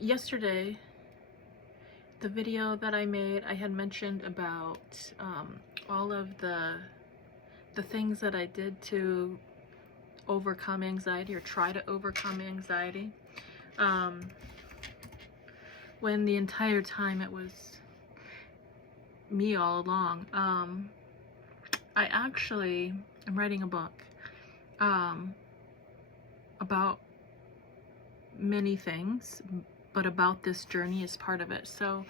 Yesterday, the video that I made, I had mentioned about all of the things that I did to overcome anxiety or try to overcome anxiety. Um, when the entire time it was me all along. I actually am writing a book um, about many things, but about this journey is part of it. So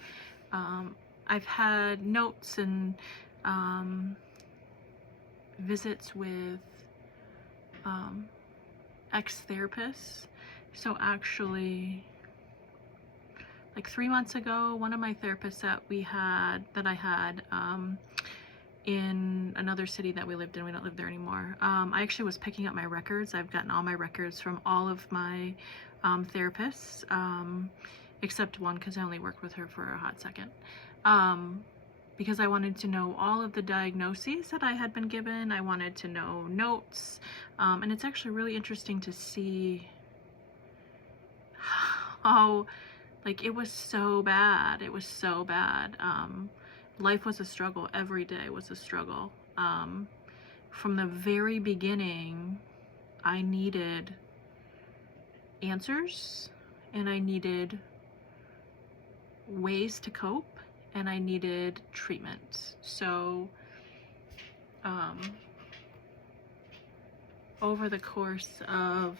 I've had notes and visits with ex-therapists. So actually, like 3 months ago, one of my therapists that I had in another city that we lived in, we don't live there anymore. I actually was picking up my records. I've gotten all my records from all of my therapists, except one because I only worked with her for a hot second. Because I wanted to know all of the diagnoses that I had been given. I wanted to know notes. And it's actually really interesting to see how, like, it was so bad. It was so bad. Life was a struggle. Every day was a struggle. From the very beginning, I needed answers and I needed ways to cope and I needed treatment. So over the course of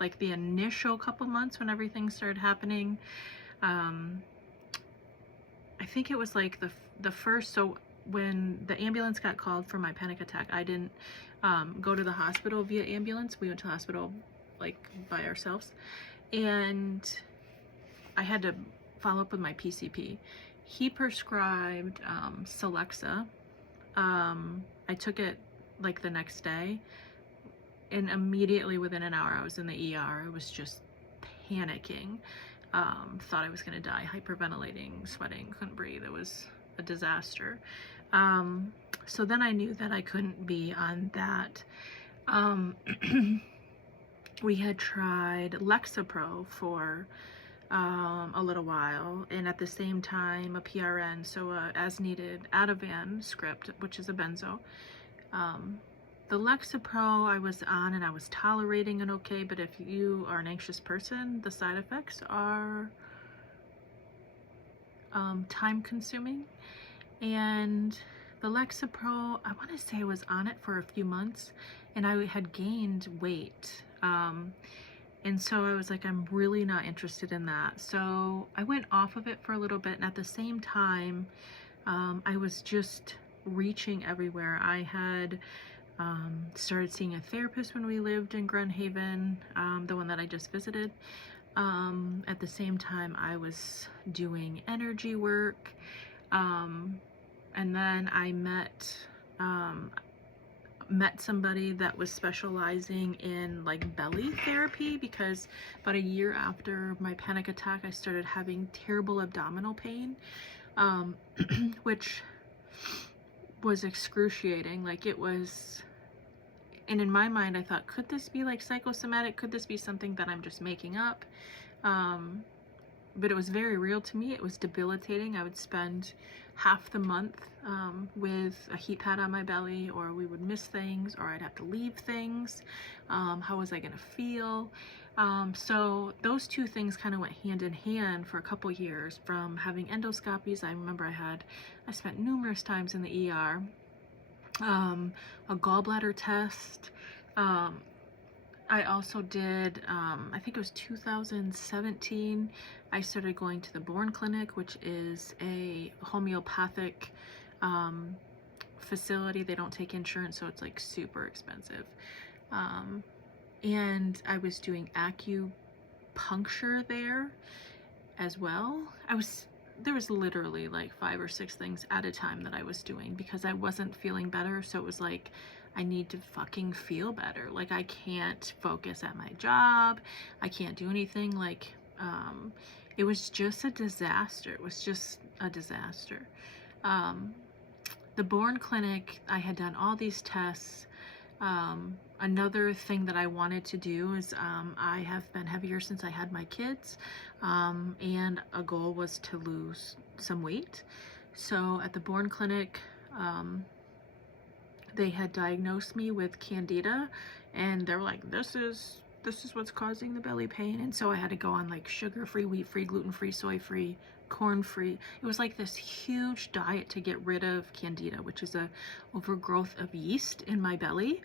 like the initial couple months when everything started happening, I think it was like the first, so when the ambulance got called for my panic attack, I didn't go to the hospital via ambulance. We went to the hospital like by ourselves, and I had to follow up with my PCP. He prescribed Celexa. I took it like the next day, and immediately within an hour I was in the ER. I was just panicking. Thought I was gonna die, hyperventilating, sweating, couldn't breathe. It was a disaster. So then I knew that I couldn't be on that. We had tried Lexapro for a little while, and at the same time a PRN, so a as needed Ativan script, which is a benzo. The Lexapro I was on and I was tolerating it okay, but if you are an anxious person, the side effects are time consuming. And the Lexapro, I want to say I was on it for a few months and I had gained weight. And so I was like, I'm really not interested in that. So I went off of it for a little bit, and at the same time, I was just reaching everywhere. I had started seeing a therapist when we lived in Grand Haven, the one that I just visited. At the same time, I was doing energy work. And then I met somebody that was specializing in like belly therapy, because about a year after my panic attack, I started having terrible abdominal pain, which was excruciating. Like, it was, and in my mind I thought, could this be like psychosomatic? Could this be something that I'm just making up? But it was very real to me. It was debilitating. I would spend half the month with a heat pad on my belly, or we would miss things, or I'd have to leave things. How was I gonna feel? So those two things kind of went hand in hand for a couple years. From having endoscopies, I remember I spent numerous times in the ER. A gallbladder test. I also did, I think it was 2017, I started going to the Bourne Clinic, which is a homeopathic facility. They don't take insurance, so it's like super expensive. And I was doing acupuncture there as well. There was literally like 5 or 6 things at a time that I was doing because I wasn't feeling better. So it was like, I need to fucking feel better. Like, I can't focus at my job. I can't do anything. Like, it was just a disaster. It was just a disaster. The Bourne Clinic, I had done all these tests. I Another thing that I wanted to do is I have been heavier since I had my kids, and a goal was to lose some weight. So at the Born Clinic, they had diagnosed me with candida, and they were like, this is what's causing the belly pain. And so I had to go on like sugar-free, wheat-free, gluten-free, soy-free, corn-free. It was like this huge diet to get rid of candida, which is a overgrowth of yeast in my belly,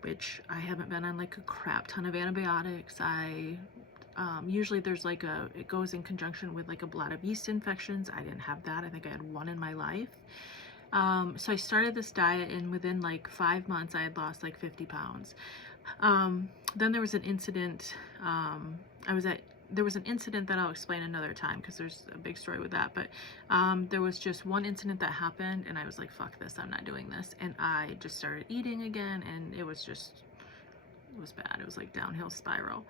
which I haven't been on like a crap ton of antibiotics. Usually there's like it goes in conjunction with like a lot of yeast infections. I didn't have that. I think I had one in my life. So I started this diet, and within like 5 months I had lost like 50 pounds. Then there was an incident. There was an incident that I'll explain another time, because there's a big story with that. But there was just one incident that happened, and I was like, fuck this, I'm not doing this. And I just started eating again, and it was bad. It was like downhill spiral.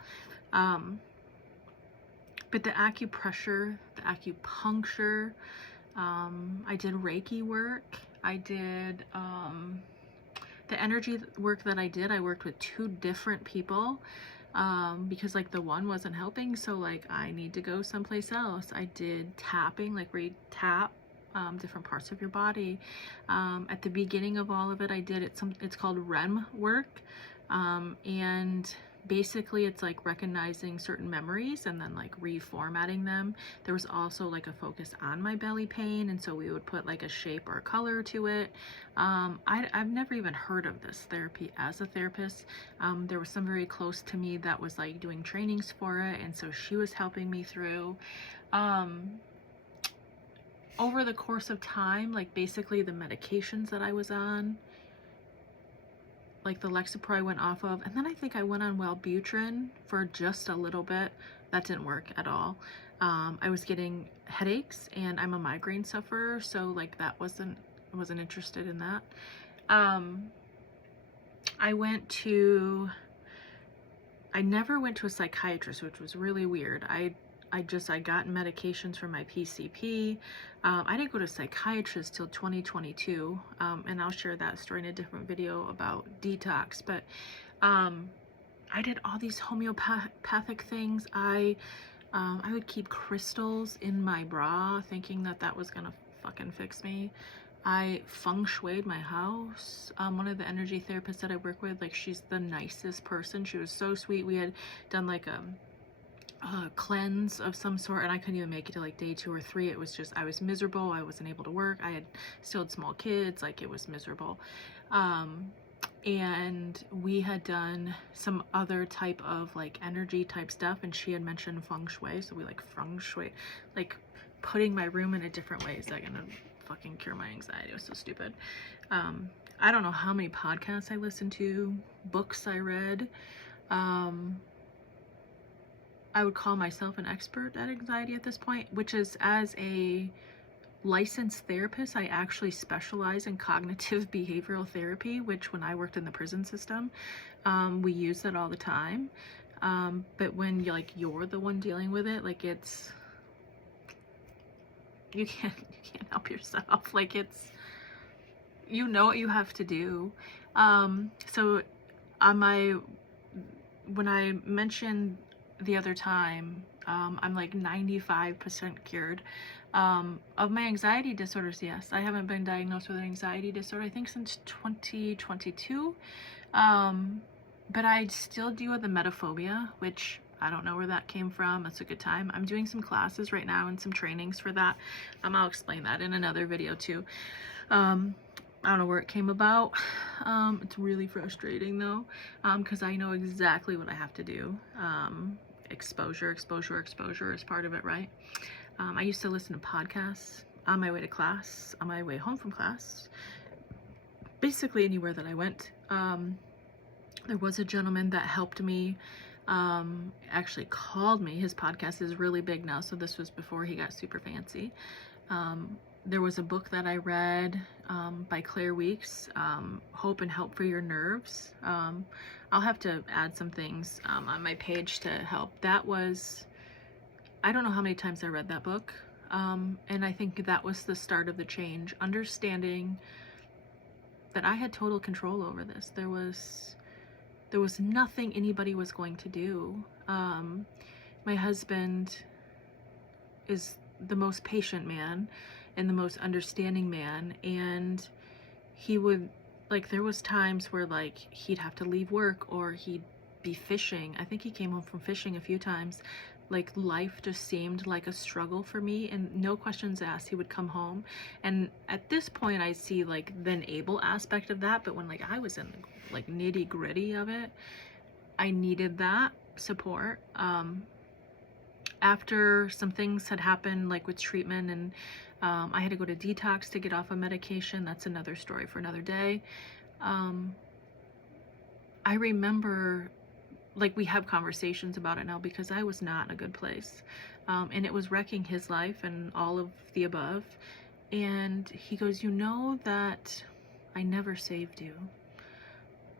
But the acupressure, the acupuncture, I did Reiki work. I did the energy work that I worked with 2 different people, because like the one wasn't helping, so like I need to go someplace else. I did tapping, like where you tap different parts of your body. At the beginning of all of it, I did it's called REM work, and basically it's like recognizing certain memories and then like reformatting them. There was also like a focus on my belly pain, and so we would put like a shape or a color to it. I've never even heard of this therapy as a therapist. There was some very close to me that was like doing trainings for it, and so she was helping me through. Over the course of time, like basically the medications that I was on, like the Lexapro I went off of, and then I think I went on Wellbutrin for just a little bit. That didn't work at all. I was getting headaches, and I'm a migraine sufferer, so like that wasn't interested in that. I never went to a psychiatrist, which was really weird. I got medications for my PCP. I didn't go to a psychiatrist till 2022, and I'll share that story in a different video about detox. But I did all these homeopathic things. I would keep crystals in my bra, thinking that was gonna fucking fix me. I feng shuied my house. One of the energy therapists that I work with, like, she's the nicest person. She was so sweet. We had done like a cleanse of some sort, and I couldn't even make it to like day 2 or 3. It was just, I was miserable. I wasn't able to work. I still had small kids. Like, it was miserable. And we had done some other type of like energy type stuff, and she had mentioned feng shui, so we like feng shui, like putting my room in a different way is that gonna fucking cure my anxiety. It was so stupid. I don't know how many podcasts I listened to, books I read. I would call myself an expert at anxiety at this point, which is, as a licensed therapist, I actually specialize in cognitive behavioral therapy, which when I worked in the prison system, we use it all the time. But when you're the one dealing with it, like, you can't help yourself. Like, you know what you have to do. So when I mentioned the other time, I'm like 95% cured of my anxiety disorders. Yes, I haven't been diagnosed with an anxiety disorder, I think, since 2022. But I still deal with the emetophobia, which I don't know where that came from. It's a good time. I'm doing some classes right now and some trainings for that. I'll explain that in another video too. I don't know where it came about. It's really frustrating though, because I know exactly what I have to do. Exposure is part of it, right? I used to listen to podcasts on my way to class, on my way home from class, basically anywhere that I went. There was a gentleman that helped me, actually called me. His podcast is really big now, so this was before he got super fancy. There was a book that I read by Claire Weeks, Hope and Help for Your Nerves. I'll have to add some things on my page to help. That was, I don't know how many times I read that book, and I think that was the start of the change, understanding that I had total control over this. there was nothing anybody was going to do. My husband is the most patient man and the most understanding man, and he would, like, there was times where like he'd have to leave work or he'd be fishing. I think he came home from fishing a few times. Like, life just seemed like a struggle for me, and no questions asked, he would come home. And at this point I see like the enable aspect of that, but when like I was in the like nitty gritty of it, I needed that support. After some things had happened, like with treatment, and I had to go to detox to get off of medication. That's another story for another day. I remember, like, we have conversations about it now because I was not in a good place. And it was wrecking his life and all of the above. And he goes, you know that I never saved you.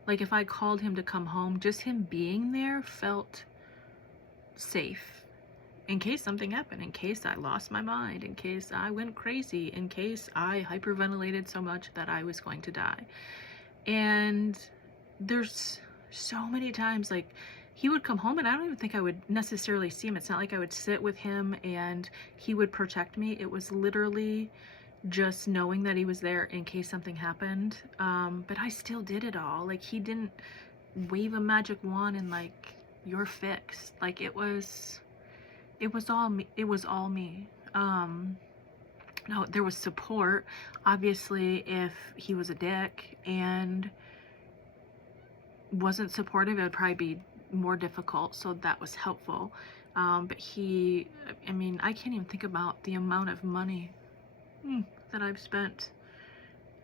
Like, if I called him to come home, just him being there felt safe. In case something happened, in case I lost my mind, in case I went crazy, in case I hyperventilated so much that I was going to die. And there's so many times, like, he would come home and I don't even think I would necessarily see him. It's not like I would sit with him and he would protect me. It was literally just knowing that he was there in case something happened. But I still did it all. Like, he didn't wave a magic wand and like, you're fixed. Like, it was all me. It was all me. No, there was support. Obviously, if he was a dick and wasn't supportive, it would probably be more difficult, so that was helpful. But he, I mean, I can't even think about the amount of money that I've spent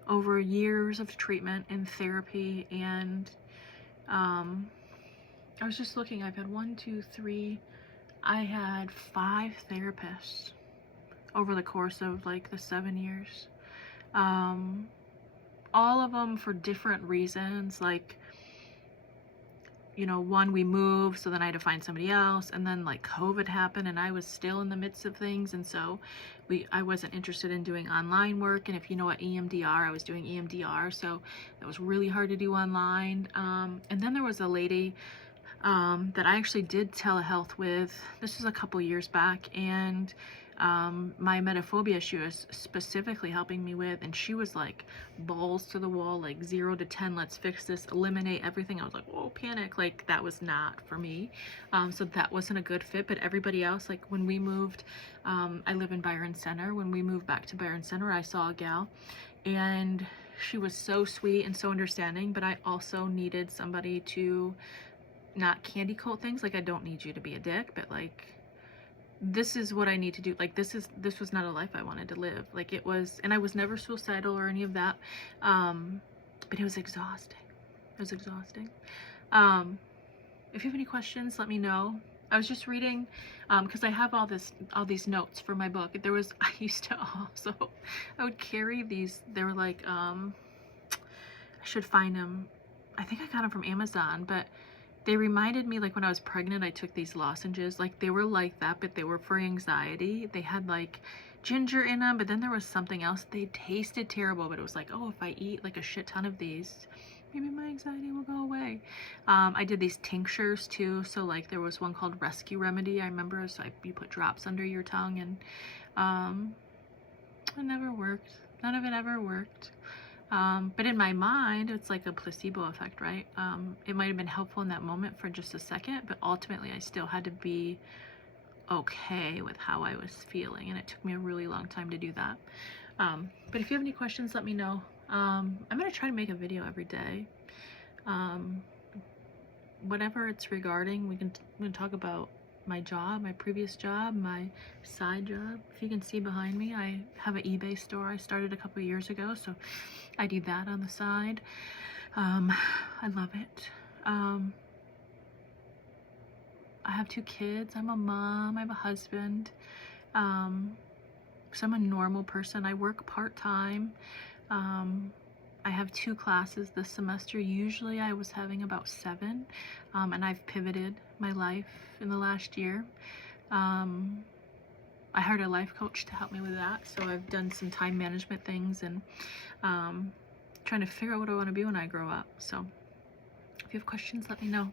over years of treatment and therapy. And I was just looking, I've had I had 5 therapists over the course of like the 7 years. All of them for different reasons. Like, you know, one, we moved, so then I had to find somebody else, and then like COVID happened and I was still in the midst of things, and so I wasn't interested in doing online work. And if you know what EMDR, I was doing EMDR, so that was really hard to do online. And then there was a lady that I actually did telehealth with. This was a couple years back, and my emetophobia she was specifically helping me with, and she was like balls to the wall, like 0 to 10, let's fix this, eliminate everything. I was like, whoa, panic. Like, that was not for me. So that wasn't a good fit. But everybody else, like when we moved, I live in Byron Center. When we moved back to Byron Center, I saw a gal, and she was so sweet and so understanding, but I also needed somebody to not candy coat things. Like, I don't need you to be a dick, but like, this is what I need to do. Like, this was not a life I wanted to live. Like, it was, and I was never suicidal or any of that. But it was exhausting. It was exhausting. If you have any questions, let me know. I was just reading, because I have all these notes for my book. I used to also, I would carry these, they were like, I should find them. I think I got them from Amazon, but they reminded me, like when I was pregnant, I took these lozenges. Like, they were like that, but they were for anxiety. They had like ginger in them, but then there was something else. They tasted terrible, but it was like, oh, if I eat like a shit ton of these, maybe my anxiety will go away. I did these tinctures too. So like, there was one called Rescue Remedy, I remember. So you put drops under your tongue, and it never worked. None of it ever worked. But in my mind, it's like a placebo effect, right? It might have been helpful in that moment for just a second, but ultimately I still had to be okay with how I was feeling, and it took me a really long time to do that. But if you have any questions, let me know. I'm gonna try to make a video every day. Whatever it's regarding, we can talk about my job, my previous job, my side job. If you can see behind me, I have an eBay store I started a couple years ago, so I do that on the side. I love it. I have 2 kids. I'm a mom. I have a husband. So I'm a normal person. I work part-time. I have 2 classes this semester. Usually I was having about 7, and I've pivoted my life in the last year. I hired a life coach to help me with that, so I've done some time management things, and trying to figure out what I want to be when I grow up. So If you have questions, let me know.